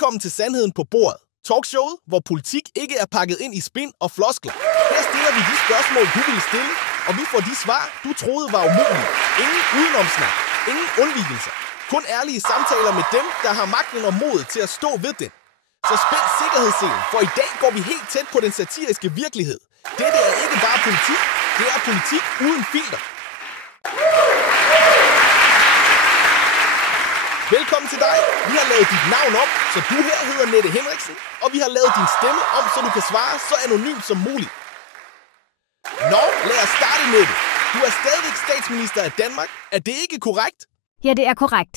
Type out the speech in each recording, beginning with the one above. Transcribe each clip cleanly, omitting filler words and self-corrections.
Velkommen til Sandheden på bordet. Talkshowet, hvor politik ikke er pakket ind i spin og floskler. Her stiller vi de spørgsmål, du ville stille, og vi får de svar, du troede var umulige. Ingen udenomsnak, ingen undvigelser. Kun ærlige samtaler med dem, der har magten og modet til at stå ved den. Så spænd sikkerhedsselen, for i dag går vi helt tæt på den satiriske virkelighed. Dette er ikke bare politik, det er politik uden filter. Velkommen til dig. Vi har lavet dit navn om, så du her hedder Mette Henriksen, og vi har lavet din stemme om, så du kan svare så anonymt som muligt. Nå, lad os starte med det. Du er stadig statsminister af Danmark. Er det ikke korrekt? Ja, det er korrekt.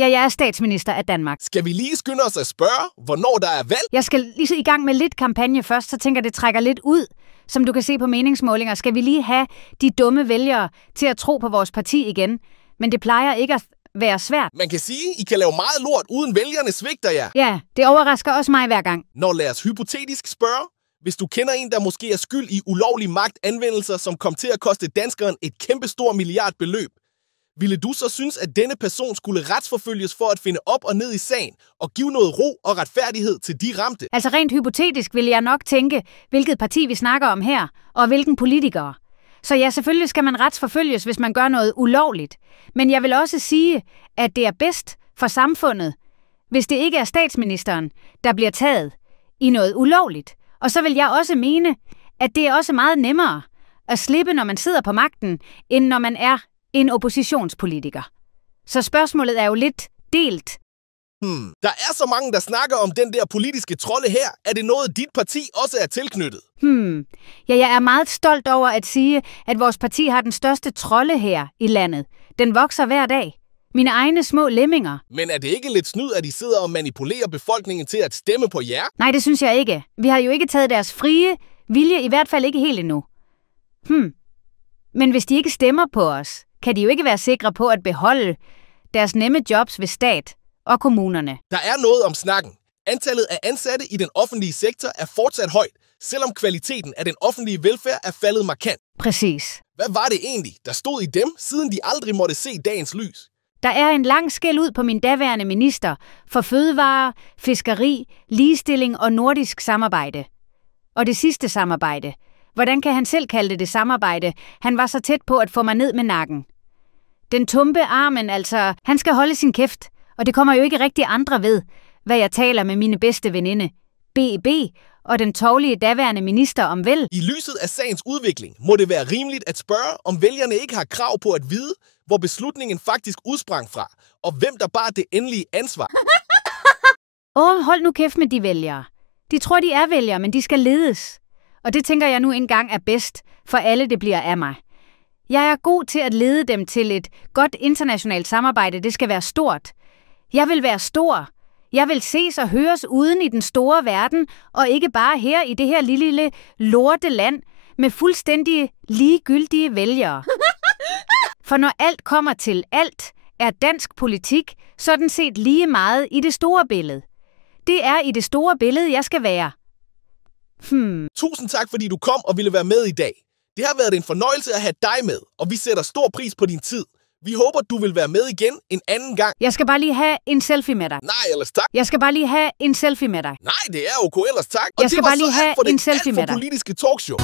Ja, jeg er statsminister af Danmark. Skal vi lige skynde os at spørge, hvornår der er valg? Jeg skal lige i gang med lidt kampagne først, så tænker det trækker lidt ud. Som du kan se på meningsmålinger, skal vi lige have de dumme vælgere til at tro på vores parti igen. Men det plejer ikke at være svært. Man kan sige, I kan lave meget lort, uden vælgerne svigter jer. Ja, det overrasker også mig hver gang. Nå, lad os hypotetisk spørge. Hvis du kender en, der måske er skyld i ulovlig magtanvendelser, som kom til at koste danskeren et kæmpestor milliardbeløb, ville du så synes, at denne person skulle retsforfølges for at finde op og ned i sagen og give noget ro og retfærdighed til de ramte? Altså rent hypotetisk ville jeg nok tænke, hvilket parti vi snakker om her, og hvilken politikere. Så ja, selvfølgelig skal man retsforfølges, hvis man gør noget ulovligt. Men jeg vil også sige, at det er bedst for samfundet, hvis det ikke er statsministeren, der bliver taget i noget ulovligt. Og så vil jeg også mene, at det er også meget nemmere at slippe, når man sidder på magten, end når man er en oppositionspolitiker. Så spørgsmålet er jo lidt delt. Der er så mange, der snakker om den der politiske trolde her. Er det noget, dit parti også er tilknyttet? Ja, jeg er meget stolt over at sige, at vores parti har den største trolde her i landet. Den vokser hver dag. Mine egne små lemminger. Men er det ikke lidt snyd, at I sidder og manipulerer befolkningen til at stemme på jer? Nej, det synes jeg ikke. Vi har jo ikke taget deres frie vilje, i hvert fald ikke helt endnu. Men hvis de ikke stemmer på os, kan de jo ikke være sikre på at beholde deres nemme jobs ved stat og kommunerne. Der er noget om snakken. Antallet af ansatte i den offentlige sektor er fortsat højt, selvom kvaliteten af den offentlige velfærd er faldet markant. Præcis. Hvad var det egentlig, der stod i dem, siden de aldrig måtte se dagens lys? Der er en lang skæld ud på min daværende minister for fødevarer, fiskeri, ligestilling og nordisk samarbejde. Og det sidste samarbejde. Hvordan kan han selv kalde det samarbejde? Han var så tæt på at få mig ned med nakken. Den tumpe armen, altså, han skal holde sin kæft. Og det kommer jo ikke rigtig andre ved, hvad jeg taler med mine bedste veninde, BB, og den tovlige daværende minister om vel. I lyset af sagens udvikling må det være rimeligt at spørge, om vælgerne ikke har krav på at vide, hvor beslutningen faktisk udsprang fra, og hvem der bar det endelige ansvar. Hold nu kæft med de vælgere. De tror, de er vælgere, men de skal ledes. Og det tænker jeg nu engang er bedst for alle, det bliver af mig. Jeg er god til at lede dem til et godt internationalt samarbejde. Det skal være stort. Jeg vil være stor. Jeg vil ses og høres uden i den store verden, og ikke bare her i det her lille lorte land med fuldstændig ligegyldige vælgere. For når alt kommer til alt, er dansk politik sådan set lige meget i det store billede. Det er i det store billede, jeg skal være. Tusind tak, fordi du kom og ville være med i dag. Det har været en fornøjelse at have dig med, og vi sætter stor pris på din tid. Vi håber, du vil være med igen en anden gang. Jeg skal bare lige have en selfie med dig. Nej, ellers tak. Jeg skal bare lige have en selfie med dig. Nej, det er okay, ellers tak. Og jeg skal bare lige have en selfie med dig. Politiske talkshow.